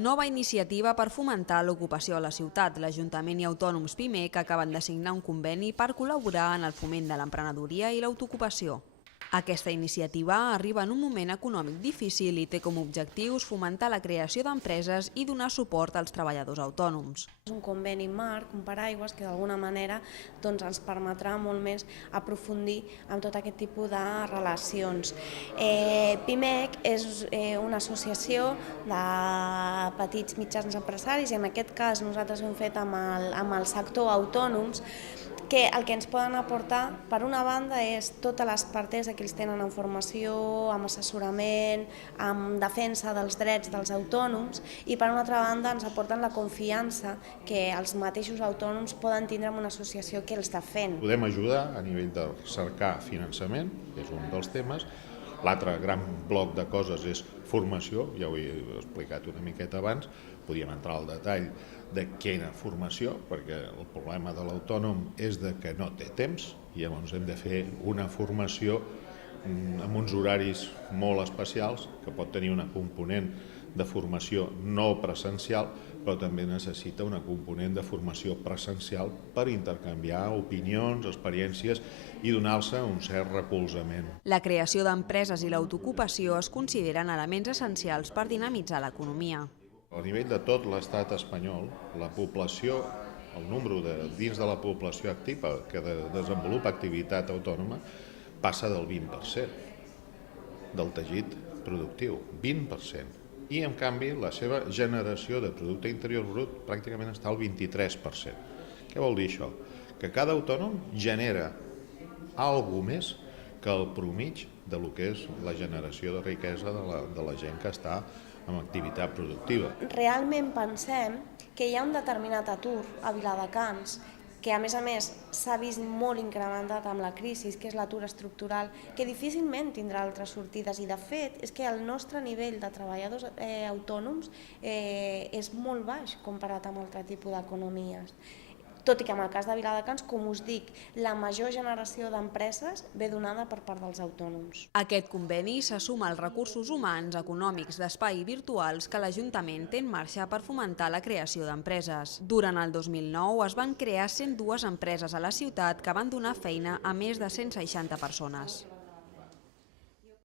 Nova iniciativa per fomentar l'ocupació a la ciutat. L'Ajuntament i Autònoms Pimec acaben de signar un conveni per col·laborar en el foment de l'emprenedoria i l'autoocupació. Aquesta iniciativa arriba en un moment econòmic difícil i té com a objectius fomentar la creació d'empreses i donar suport als treballadors autònoms. És un conveni marc, un paraigües, que d'alguna manera ens permetrà molt més aprofundir en tot aquest tipus de relacions. Pimec és una associació de petits mitjans empresaris i en aquest cas nosaltres ho hem fet amb el sector autònoms, que el que ens poden aportar, per una banda, és totes les partes que ells tenen en formació, amb assessorament, amb defensa dels drets dels autònoms, i per una altra banda ens aporten la confiança que els mateixos autònoms poden tindre en una associació que els defèn. Podem ajudar a nivell de cercar finançament, que és un dels temes. L'altre gran bloc de coses és formació, ja ho he explicat una miqueta abans, podíem entrar al detall de quina formació, perquè el problema de l'autònom és de que no té temps i llavors hem de fer una formació amb uns horaris molt especials, que pot tenir una component de formació no presencial, però també necessita una component de formació presencial per intercanviar opinions, experiències i donar-se un cert recolzament. La creació d'empreses i l'autoocupació es consideren elements essencials per dinamitzar l'economia. A nivell de tot l'estat espanyol, la població, el número dins de la població activa que desenvolupa activitat autònoma passa del 20% del teixit productiu, 20%. I, en canvi, la seva generació de producte interior brut pràcticament està al 23%. Què vol dir això? Que cada autònom genera alguna més que el promig de lo que és la generació de riquesa de la gent que està en activitat productiva. Realment pensem que hi ha un determinat atur a Viladecans que a més s'ha vist molt incrementat amb la crisi, que és l'atur estructural, que difícilment tindrà altres sortides, i de fet és que el nostre nivell de treballadors autònoms és molt baix comparat amb altre tipus d'economies. Tot i que en el cas de Viladecans, com us dic, la major generació d'empreses ve donada per part dels autònoms. Aquest conveni se suma als recursos humans, econòmics, d'espai i virtuals que l'Ajuntament té en marxa per fomentar la creació d'empreses. Durant el 2009 es van crear 102 empreses a la ciutat que van donar feina a més de 160 persones.